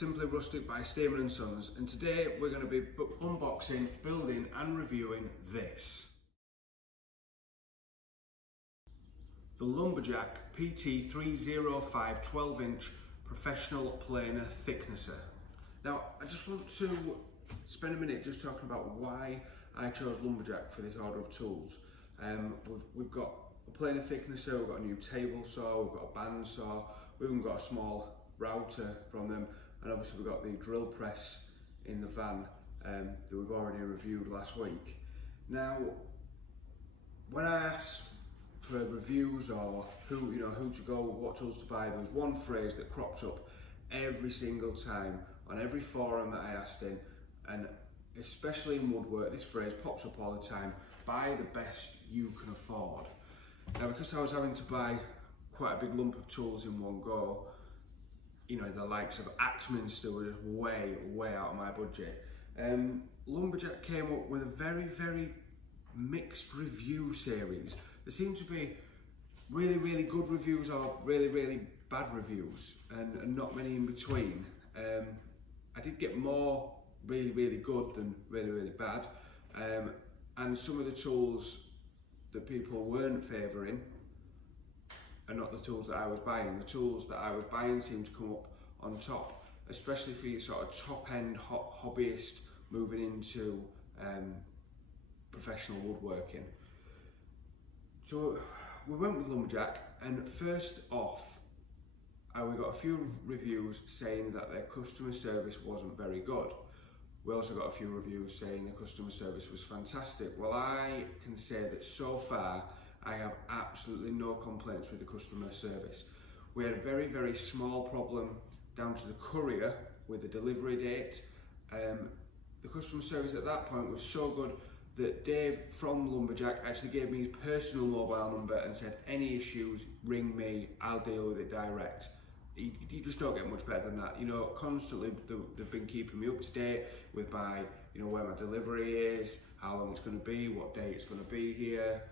Simply Rustic by Stearman & Sons, and today we're going to be unboxing, building and reviewing this. The Lumberjack PT305 12-inch professional planer thicknesser. Now, I just want to spend a minute just talking about why I chose Lumberjack for this order of tools. We've got a planer thicknesser, we've got a new table saw, we've got a band saw, we've even got a small router from them, and obviously we've got the drill press in the van that we've already reviewed last week. Now, when I asked for reviews or who to go, what tools to buy, there was one phrase that cropped up every single time on every forum that I asked in, and especially in woodwork, this phrase pops up all the time: buy the best you can afford. Now, because I was having to buy quite a big lump of tools in one go, the likes of Axminster were just way out of my budget. Lumberjack came up with a very mixed review series. There seems to be really good reviews or really bad reviews, and not many in between. I did get more really good than really bad, and some of the tools that people weren't favouring are not the tools that I was buying. The tools that I was buying seem to come up on top, especially for your sort of top-end hobbyist moving into professional woodworking. So we went with Lumberjack, and first off, we got a few reviews saying that their customer service wasn't very good. We also got a few reviews saying the customer service was fantastic. Well, I can say that so far I have absolutely no complaints with the customer service. We had a very small problem down to the courier with the delivery date. The customer service at that point was so good that Dave from Lumberjack actually gave me his personal mobile number and said, any issues, ring me, I'll deal with it direct. You just don't get much better than that. Constantly they've been keeping me up to date with where my delivery is, how long it's going to be, what day it's going to be here.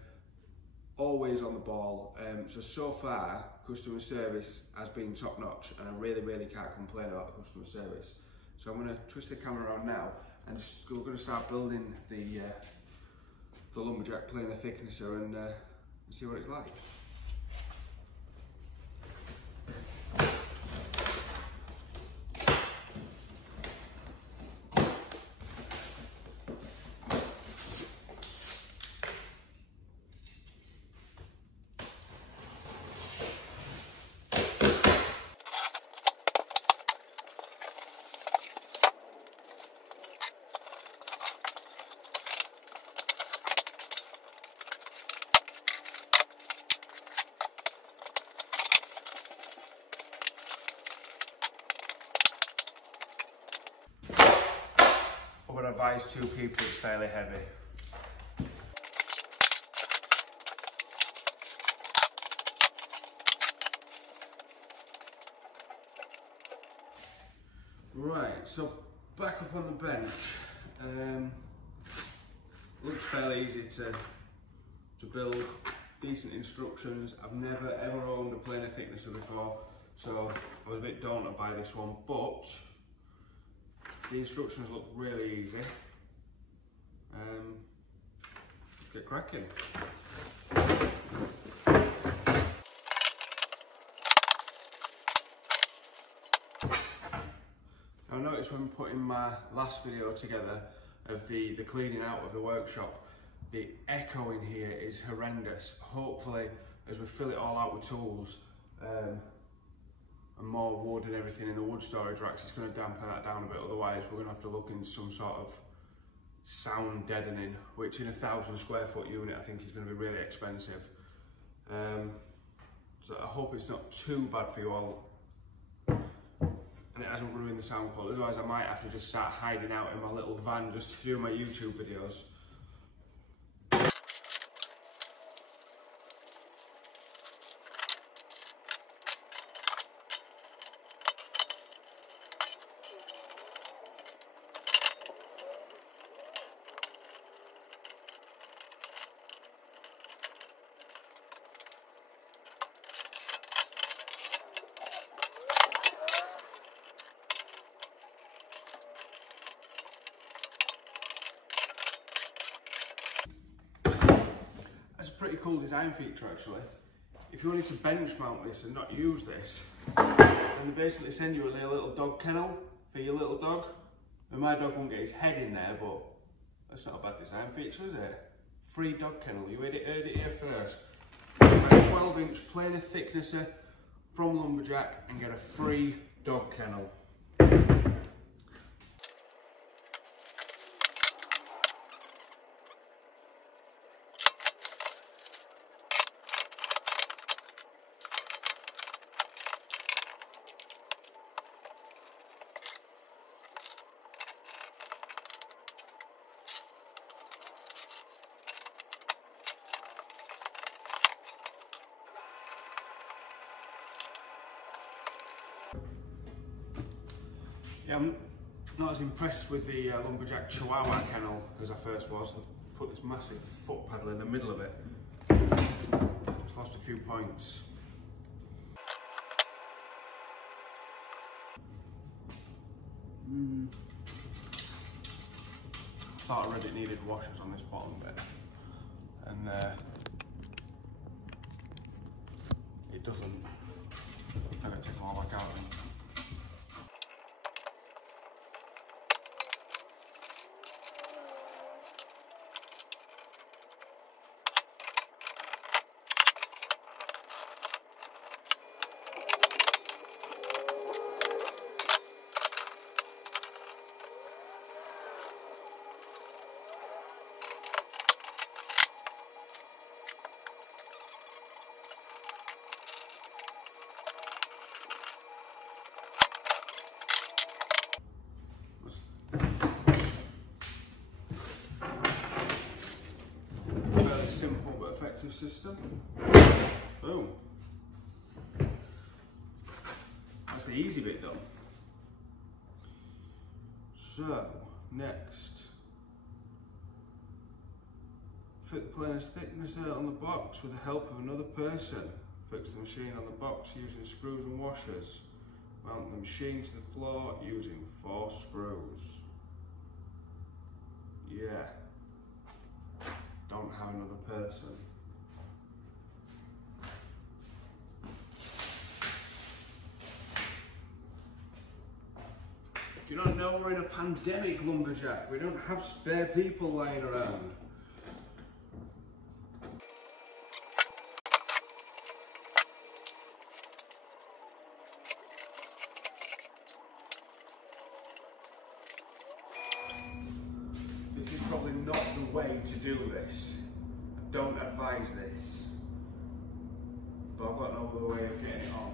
Always on the ball. So far, customer service has been top notch, and I really can't complain about the customer service. So I'm going to twist the camera around now, and we're going to start building the Lumberjack planer thicknesser and see what it's like. I would advise two people, it's fairly heavy. Right, so back up on the bench. Looks fairly easy to build, decent instructions. I've never ever owned a planer thicknesser before, so I was a bit daunted by this one, but the instructions look really easy. Let's get cracking. I noticed when putting my last video together of the cleaning out of the workshop, the echo in here is horrendous. Hopefully, as we fill it all out with tools, and more wood and everything in the wood storage racks, it's going to dampen that down a bit. Otherwise we're going to have to look into some sort of sound deadening, which in a 1,000 square foot unit I think is going to be really expensive. So I hope it's not too bad for you all and it hasn't ruined the sound quality. Otherwise I might have to just start hiding out in my little van just to do my YouTube videos. pretty cool design feature actually. If you wanted to bench mount this and not use this, then they basically send you a little dog kennel for your little dog. And my dog won't get his head in there, but that's not a bad design feature, is it? Free dog kennel, you heard it here first. Get a 12-inch planer thicknesser from Lumberjack and get a free dog kennel. Yeah, I'm not as impressed with the Lumberjack Chihuahua kennel as I first was. They've put this massive foot paddle in the middle of it. Just lost a few points. I thought I read it needed washers on this bottom bit, and it doesn't. I'm going to take them all back out then. Fairly simple but effective system. Boom. That's the easy bit done. So, next, fit the planer's thicknesser on the box with the help of another person. Fix the machine on the box using screws and washers. Mount the machine to the floor using 4 screws. Yeah. Don't have another person. Do you not know we're in a pandemic, Lumberjack? We don't have spare people lying around. This is probably not the way to do this. I don't advise this. But I've got no other way of getting it on.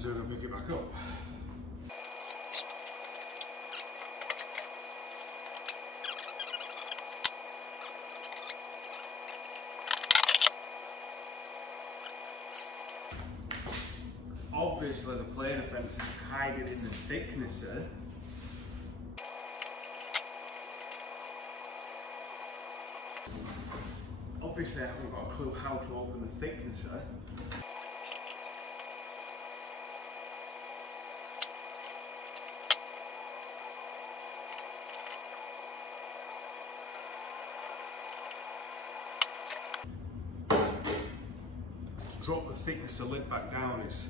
So we're going to pick it back up. Obviously the planer fence is hiding in the thicknesser. Obviously I haven't got a clue how to open the thicknesser. Drop the thicknesser lid back down. It's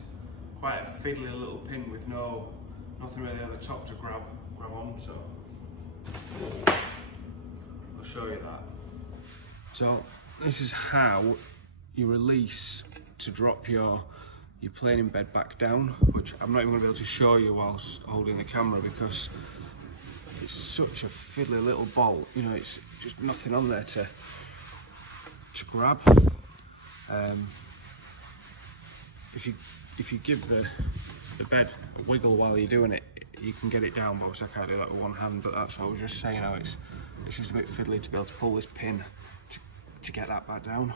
quite a fiddly little pin with nothing really at the top to grab on, so I'll show you that. So this is how you release to drop your planing bed back down, which I'm not even going to be able to show you whilst holding the camera because it's such a fiddly little bolt. You know, it's just nothing on there to grab. If you give the bed a wiggle while you're doing it, you can get it down. But obviously I can't do that with one hand, but that's what I was just saying. How it's just a bit fiddly to be able to pull this pin to get that back down.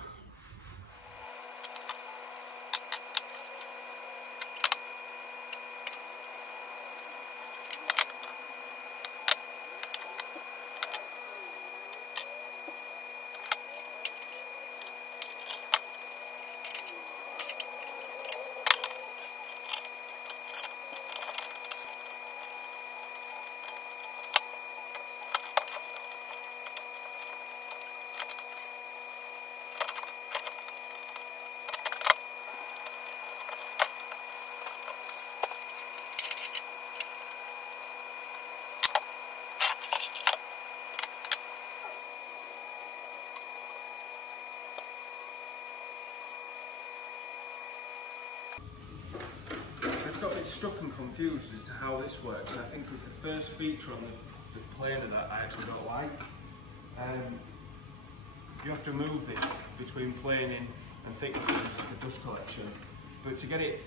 just got a bit stuck and confused as to how this works. I think it's the first feature on the planer that I actually don't like. You have to move this between planing and thicknesses, the dust collection. But to get it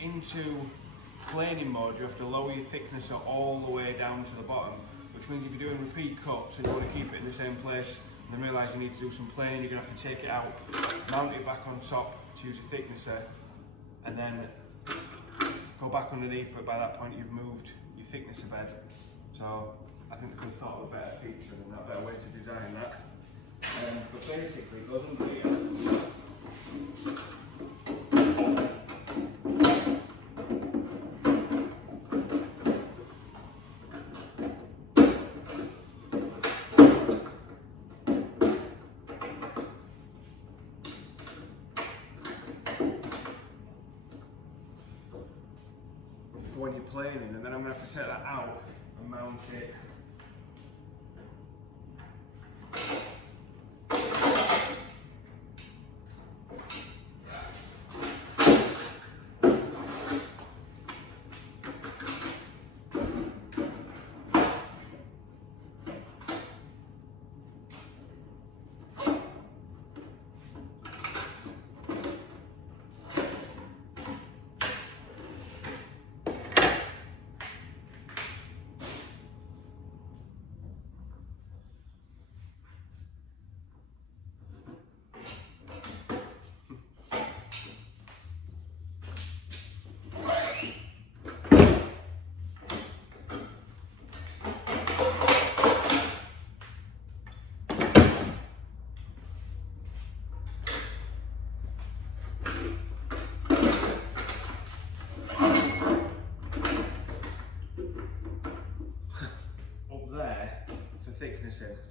into planing mode, you have to lower your thicknesser all the way down to the bottom, which means if you're doing repeat cuts and you want to keep it in the same place and then realise you need to do some planing, you're going to have to take it out, mount it back on top to use your thicknesser, and then go back underneath, but by that point you've moved your thicknesser bed. So I think they could have thought of a better feature than that, better way to design that. But basically it goes under here. When you're planing, and then I'm going to have to take that out and mount it.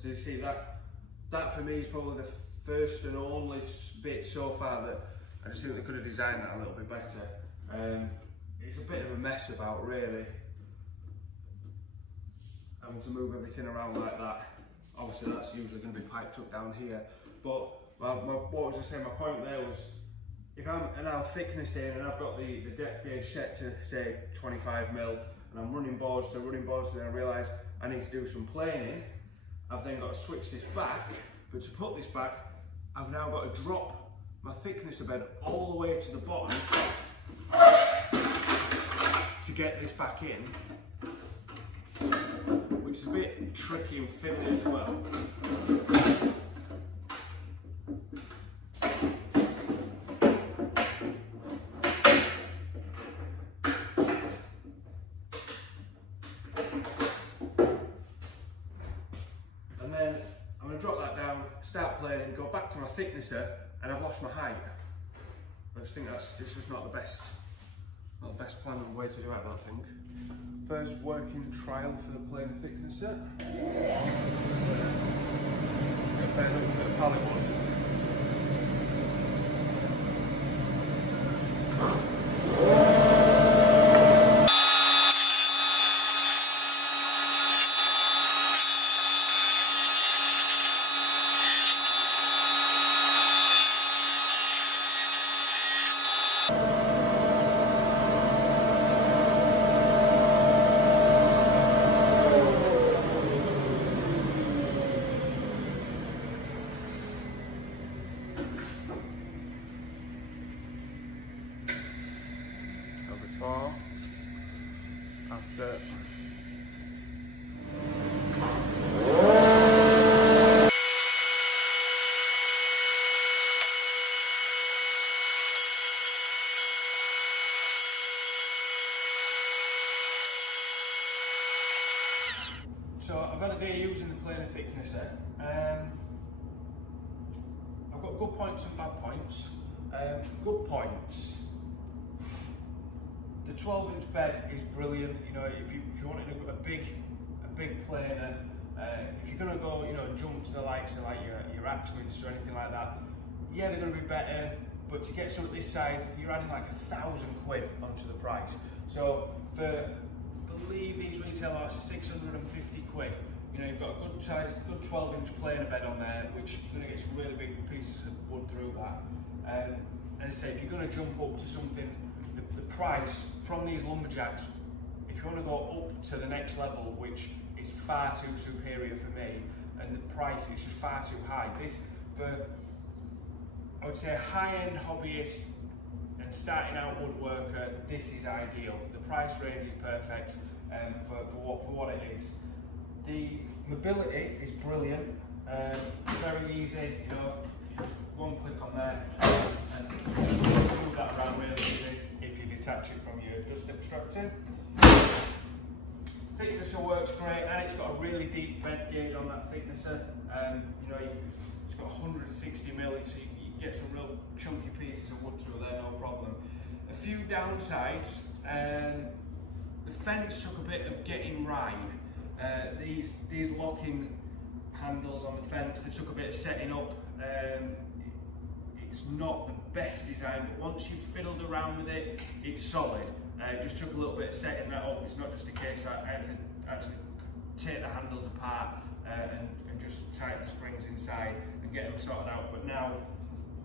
So you see that for me is probably the first and only bit so far that I just think they could have designed that a little bit better. It's a bit of a mess about, really, having to move everything around like that. Obviously that's usually going to be piped up down here, but what was I saying, my point there was, if I'm now thicknessing and I've got the depth gauge set to say 25mm and I'm running boards to then I realise I need to do some planing, I've then got to switch this back, but to put this back, I've now got to drop my thicknesser bed all the way to the bottom to get this back in, which is a bit tricky and fiddly as well. Drop that down, start planing, go back to my thicknesser, and I've lost my height. I just think it's just not the best plan and way to do it, I don't think. First working trial for the planer thicknesser. First up with the pallet one. Before, after. So I've had a day using the planer thicknesser. I've got good points and bad points. Good points. The 12-inch bed is brilliant. You know, if you wanted a big planer, if you're gonna go, jump to the likes of like your Axminster or anything like that, yeah, they're gonna be better. But to get some at this size, you're adding like £1,000 onto the price. So for, I believe these retail are 650 quid. You know, you've got a good size, good 12-inch planer bed on there, which you're gonna get some really big pieces of wood through that. And I say, if you're gonna jump up to something, the price from these lumberjacks, if you want to go up to the next level, which is far too superior for me, and the price is just far too high. This, for, I would say, a high-end hobbyist and starting out woodworker, this is ideal. The price range is perfect for what it is. The mobility is brilliant, very easy, you know, just one click on there and move that around really easy if you detach it from your dust extractor. Thicknesser works great, and it's got a really deep bed gauge on that thicknesser. You know, it's got 160 mm, so you get some real chunky pieces of wood through there, no problem. A few downsides, the fence took a bit of getting right. These locking handles on the fence, they took a bit of setting up. It's not the best design, but once you've fiddled around with it, it's solid. It just took a little bit of setting that up. It's not just a case I had to actually take the handles apart and just tighten the springs inside and get them sorted out. But now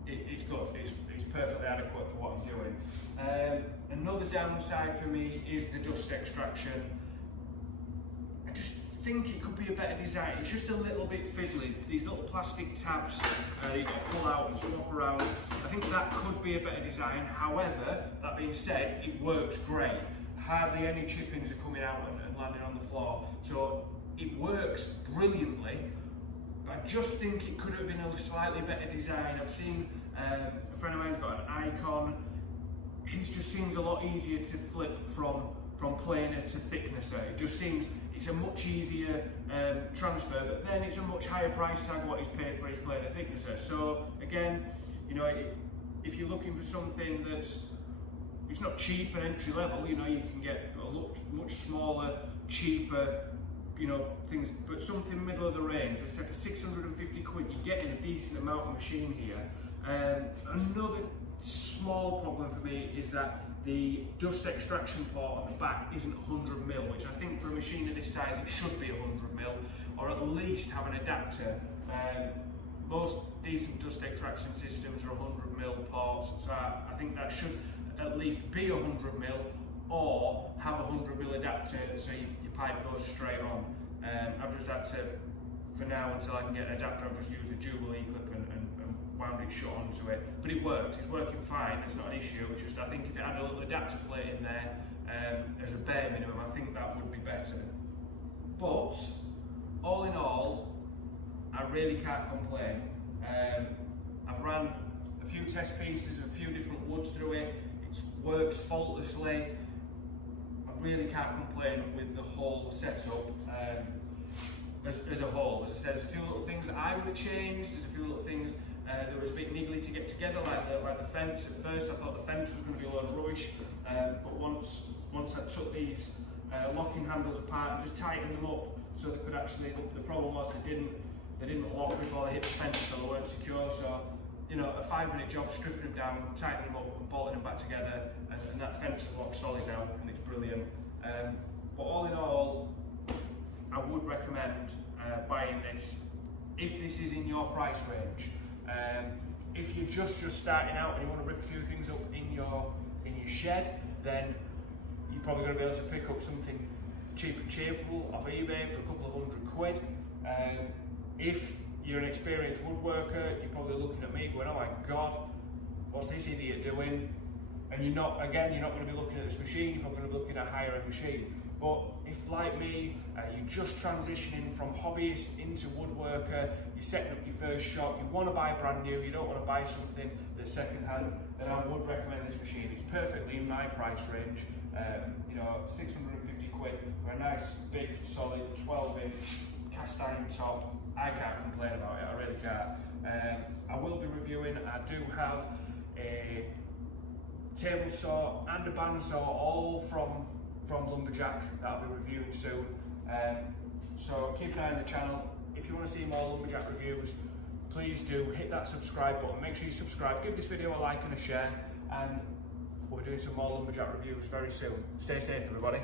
it's good. It's perfectly adequate for what I'm doing. Another downside for me is the dust extraction. I just think it could be a better design. It's just a little bit fiddly. These little plastic tabs you've got to pull out and swap around. I think that could be a better design. However, that being said, it works great. Hardly any chippings are coming out and landing on the floor. So it works brilliantly. But I just think it could have been a slightly better design. I've seen a friend of mine's got an Icon. It just seems a lot easier to flip from planer to thicknesser. It just seems it's a much easier transfer, but then it's a much higher price tag what he's paid for his planer thicknesser. So again, you know, if you're looking for something that's, it's not cheap and entry level, you know, you can get a much smaller, cheaper, you know, things, but something middle of the range. I said for 650 quid, you're getting a decent amount of machine here. Another small problem for me is that the dust extraction port on the back isn't 100 mm, which I think for a machine of this size it should be 100 mm, or at least have an adapter. Most decent dust extraction systems are 100 mm ports, so I think that should at least be 100 mm, or have a 100 mm adapter so your pipe goes straight on. I've just had to, for now, until I can get an adapter, I've just used a Jubilee clip and wound it shut onto it. But it works, it's working fine, it's not an issue. It's just, I think if it had a little adapter plate in there, as a bare minimum, I think that would be better. But, all in all, I really can't complain. I've ran a few test pieces of a few different woods through it. It works faultlessly. I really can't complain with the whole setup as a whole. As I said, there's a few little things that I would have changed. There's a few little things that was a bit niggly to get together, like the fence. At first I thought the fence was going to be a load of rubbish, but once I took these locking handles apart and just tightened them up so they could actually, the problem was they didn't lock before they hit the fence, so they weren't secure. So, you know, a 5-minute job, stripping them down, tightening them up and bolting them back together, and that fence is locked solid now, and it's brilliant. But all in all, I would recommend buying this if this is in your price range. If you're just starting out and you want to rip a few things up in your shed, then you're probably going to be able to pick up something cheap and cheapable off eBay for a couple of £100. If you're an experienced woodworker, you're probably looking at me going, oh my god, what's this idiot doing? And you're not going to be looking at this machine, you're probably going to be looking at a higher end machine. But if, like me, you're just transitioning from hobbyist into woodworker, you're setting up your first shop, you want to buy brand new, you don't want to buy something that's second hand, then I would recommend this machine. It's perfectly in my price range. You know, 650 quid for a nice, big, solid 12-inch cast iron top. I can't complain about it, I really can't. I will be reviewing, I do have a table saw and a bandsaw, all from Lumberjack, that I'll be reviewing soon. So keep an eye on the channel. If you want to see more Lumberjack reviews, please do hit that subscribe button. Make sure you subscribe, give this video a like and a share, and we'll be doing some more Lumberjack reviews very soon. Stay safe, everybody.